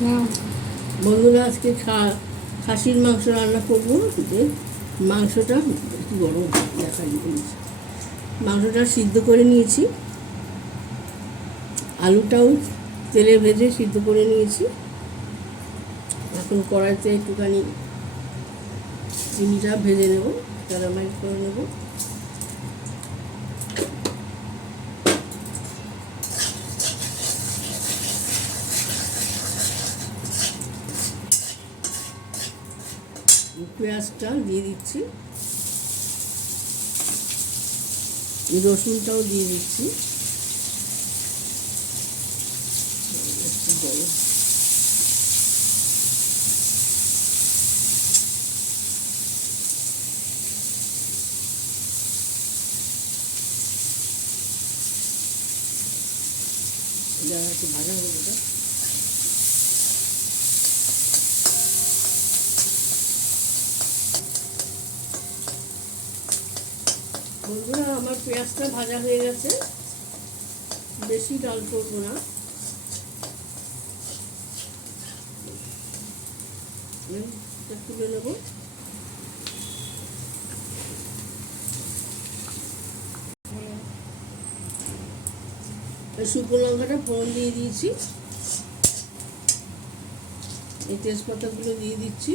বন্ধুরা, আজকে খাসির মাংস রান্না করবো। যে মাংসটা একটু গরম দেখা দিয়েছি, মাংসটা সিদ্ধ করে নিয়েছি, আলুটাও তেলে ভেজে সিদ্ধ করে নিয়েছি। এখন কড়াইতে একটুখানি চিনিটা ভেজে নেব, ক্যারামেল করে নেব। পেঁয়াজটা দিয়ে দিচ্ছি, রসুনটাও দিয়ে দিচ্ছি। একটু ভাজা হয়ে গেছে। বন্ধুরা, আমার পেঁয়াজটা ভাজা হয়ে গেছে, বেশি ডাল করবো না। তুলে নেব। শুকনো লঙ্কাটা ফোড়ন দিয়ে দিয়েছি, এই তেজপাতাগুলো দিয়ে দিচ্ছি,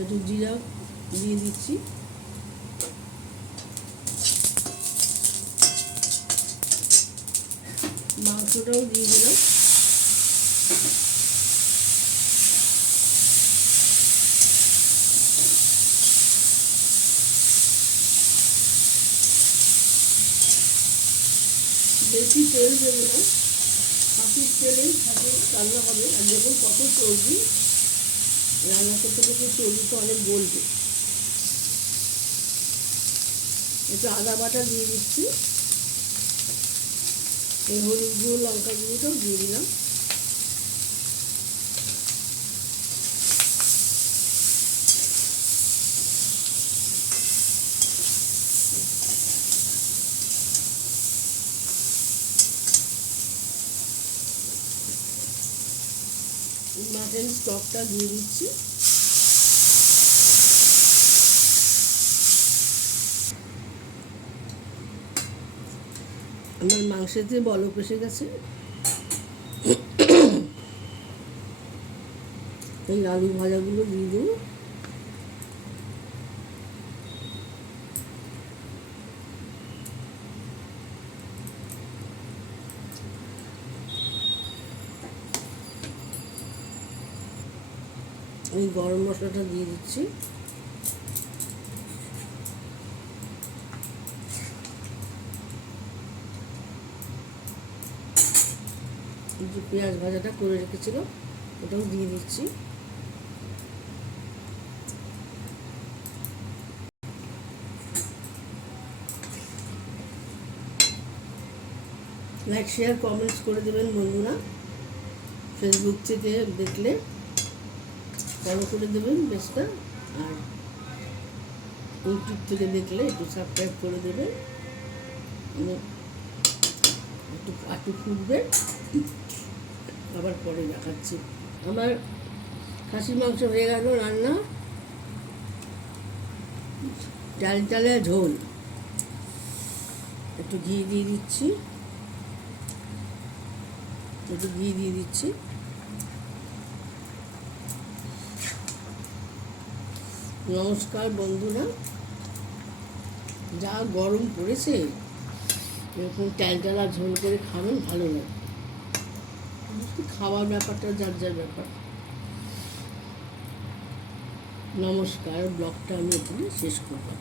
একটু জিরা দিয়ে দিচ্ছি, মাংসটাও দিয়ে দিলাম। বেশি তেল দেবো না, খাসির তেলেই খাসির রান্না হবে। আর দেখুন কত চর্বি, রান্না করতে করতে চর্বি তো অনেক বলবে। একটু আদা বাটা দিয়ে দিচ্ছি, এই হলুদ গুঁড়ো লঙ্কা গুঁড়োটাও দিয়ে দিলাম। মাটন স্টকটা দিয়ে দিচ্ছি। আমার মাংসেতে বলক এসে গেছে, এই আলু ভাজাগুলো দিয়ে দেবো। এই গরম মশলাটা দিয়ে দিচ্ছি, যে পেঁয়াজ ভাজাটা করে রেখেছিল ওটাও দিয়ে দিচ্ছি। লাইক শেয়ার কমেন্টস করে দেবেন বন্ধুরা। ফেসবুক থেকে দেখলে ফলো করে দেবেন বেশটা, আর ইউটিউব থেকে দেখলে একটু সাবস্ক্রাইব করে দেবেন। একটু ফুটবে, আবার পরে দেখাচ্ছি। আমার খাসির মাংস হয়ে গেল রান্না। ডাল ঝোল, একটু ঘি দিয়ে দিচ্ছি, নমস্কার বন্ধুরা, যা গরম পড়েছে, এরকম ডালা ঝোল করে খাবেন, ভালো লাগে। খাওয়ার ব্যাপারটা যার যার ব্যাপার। নমস্কার, ব্লগটা আমি এখানে শেষ করলাম।